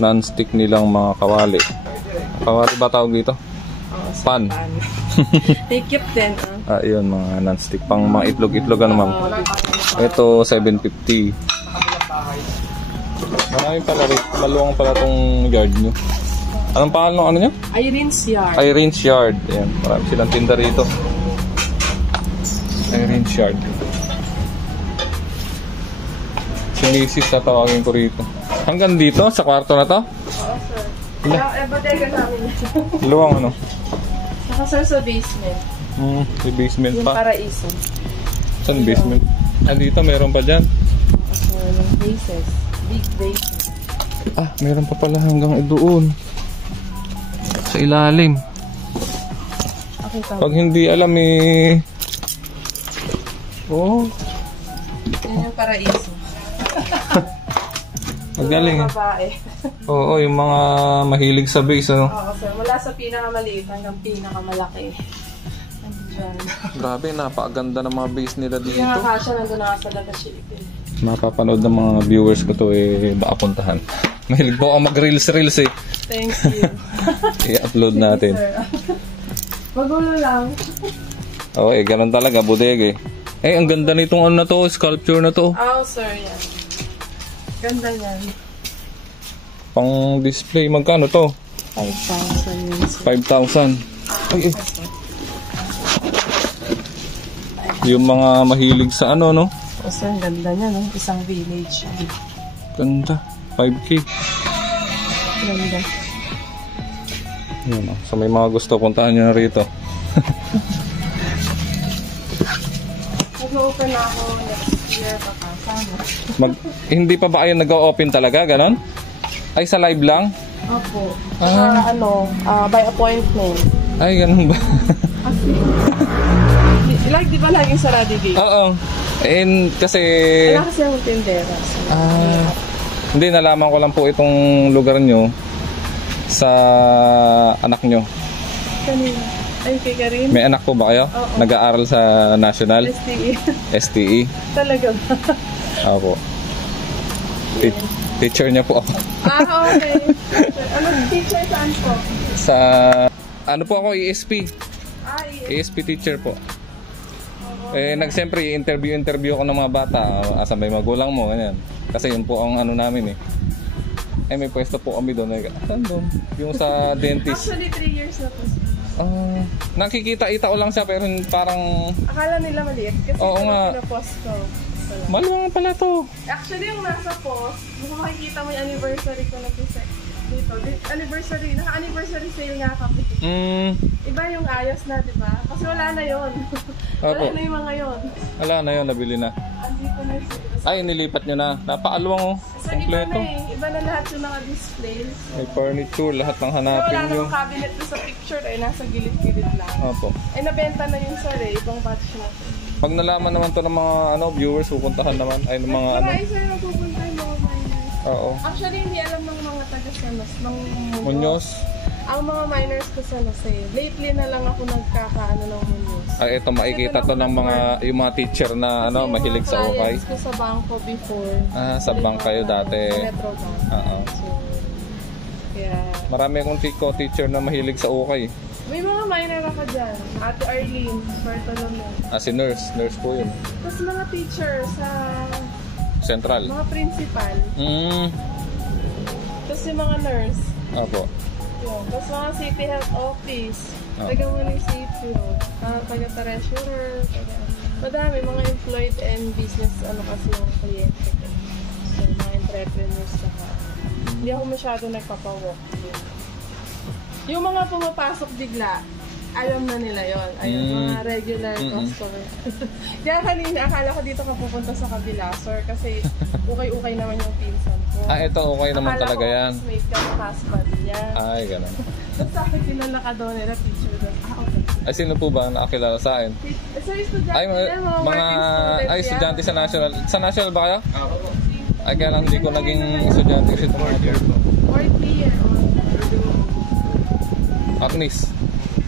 non-stick nilang mga kawali. Kawali ba tawag dito? Pan. Tikip din. Yun, mga non-stick. Pang mga itlog-itlog ano ma'am. Ito, 750. Marami pala rin. Maluwang pala tong yard nyo. Anong pangalan ng ano nyo? Irene's Yard. Irene's Yard. Ayan, marami silang tinda rito. Irene's Yard. Si Mrs. na tawagin ko rito. Hanggang dito? Sa kwarto na to? Oo, sir. Bodega namin. Luwang ano? Saka sir sa basement. May basement Yung pa. Paraiso. Saan basement? Dito meron pa dyan. So, yung bases. Big bases. Meron pa pala hanggang doon. Sa ilalim. Okay, Pag hindi alam eh... Oh, yun yung Paraiso. magaling. Yung babae. Oo, yung mga mahilig sa base, ano? Oo, sir. Mula sa pinakamaliit hanggang pinakamalaki. Andiyan. Grabe, napakaganda ng mga base nila dito. Yung akasya nandun na sa labas shipping. Mapapanood ng mga viewers ko to eh, baka puntahan. Mahilig po ako mag-reels eh. Thank you. I-upload natin. Magulo lang. Okay, ganun talaga, bodega eh. Ang ganda nitong ano na to, sculpture na to. Oh, sir, yan. Ganda yan. Pang display, magkano to? 5,000 yun, sir. 5,000. Ay. Yung mga mahilig sa ano, no? Oh, sir, ang ganda niya, no? Isang village. Ganda. 5K. Ganda. Yun, so may mga gusto, puntahan nyo na rito. Mag-open na ako next year, baka sana. Hindi pa ba kayo nag-open talaga, ganon? Ay, sa live lang? Opo. By appointment. Ay, ganun ba? Like, di ba laging sarado gate? Oo. And kasi... Wala kasi ang tindera. So, hindi, nalaman ko lang po itong lugar nyo sa anak nyo. Kanina. Ay, kay Karin? May anak po ba kayo? Oo. Nag-aaral sa National? STE. STE? Talaga ba? Opo. Teacher niya po ako. Okay. Ano teacher saan po? Sa... Ano po ako? ESP. ESP teacher po. Siyempre, interview ko ng mga bata. Asan ba yung magulang mo? Ganyan. Kasi yun po ang ano namin eh. May pwesto po kami doon. Saan doon? Yung sa dentist. Actually, 3 years na po. Nakikita-ita ko lang siya pero parang... Akala nila maliit kasi Oo nga. pinapost ko. Maluwang pala to. Actually, yung nasa post, kung makikita mo yung anniversary ko na dito. Anniversary, naka-anniversary sale nga kami. Iba yung ayos na, di ba? Kasi wala na yun. Wala na yung mga yun. Wala na yun, nabili na. Andito na yung sale. Ay, nilipat nyo na. Napaaluwang So, iba na eh. Iba na lahat yung naka-display. May furniture, lahat ng Wala hanapin nyo. namang cabinet doon sa picture ay nasa gilid-gilid lang. Opo. Nabenta na yung sir eh. Ibang batch na. Pag nalaman naman to ng mga viewers, pupuntahan naman. Ay, ng mga Marami sir napupunta yung mga minors. Oo. Actually, hindi alam ng mga taga-Sanos, ng Muñoz. Ang mga minors ko sa Lasay. Lately na lang ako nagkakaano ng Muñoz. Ay, ito makikita to ng mga yung mga teacher na mahilig sa ukay. Ko sa bangko before. Sa bank kayo dati. Sa Metro Bank. Oo. So, kaya... Marami akong teacher na mahilig sa ukay. May mga minor ako dyan. Ate Arlene, Bartolome. Si nurse po yun. Tapos mga teacher sa... Central. Mga principal. Tapos yung mga nurse. Opo. Yun. Tapos mga city health office. Taga-municipio. Taga-treasurer. Madami, mga employed and business kasi yung kliyente ko. So, mga entrepreneurs saka. Hindi ako masyado nagpapawalk. Yung mga pumapasok bigla, alam na nila yon. Ayun, mga regular customer. Kaya kanina, akala ko dito ka pupunta sa kabila, sir, kasi ukay-ukay naman yung pinsan ko. Ito okay naman Akala talaga ko yan. mate ka ng husband niya. Ay, ganun. Tapos sa akin, kilala ka daw nila, teacher doon. Okay. Ay, sino po ba ang nakakilala sa akin? Sir, estudyante Ay, mga estudyante sa National. Sa National ba kayo? Ay, kaya lang hindi ko naging estudyante kasi ito. 4th year. Agnes.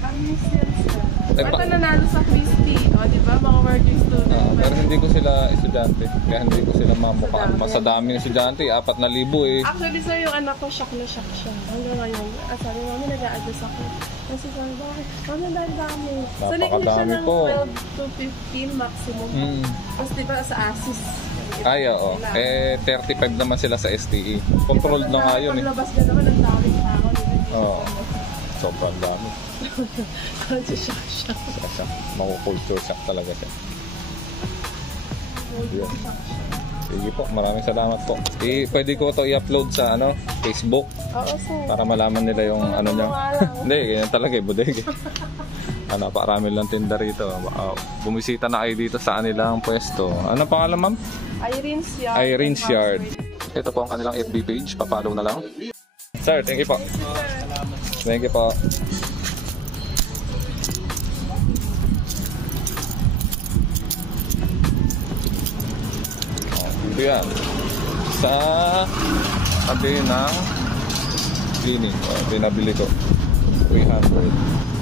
Agnes yan, sir. Bata nanalo sa Christie. O, di ba? Mga working student. Pero hindi ko sila estudyante. Kaya hindi ko sila mamukhaan. Mas dami ng estudyante. 4,000 eh. Actually, sir, yung anak ko, shock na shock siya. Hanggang ngayon, sabi, mami, nag-a-adjust ako. Kasi sabi, bakit? Mami, dami. So, nag-click siya ng 12 to 15 maximum. Tapos, di ba, sa ASIS. Ay, oo. 35 naman sila sa STE. Controlled na nga yun eh. Paglabas na naman, ang dami na ako. Oo. Sobrang dami. Shock siya. Makukulture shock talaga siya. Yun. Shock siya. Sige po, maraming salamat po. Pwede ko to i-upload sa Facebook Oo, sir. para malaman nila yung ano niya. Hindi, ganyan talaga bodega. Napakarami lang tinda rito. Bumisita na kayo dito sa kanilang pwesto. Ano pangalan, ma'am? Irene's Yard. Irene's Yard. Ito po ang kanilang FB page. Papalo na lang. Sir, thank you po. Thank you po. Ito yan. Sa tabi ng cleaning. Pinabili ko. 300.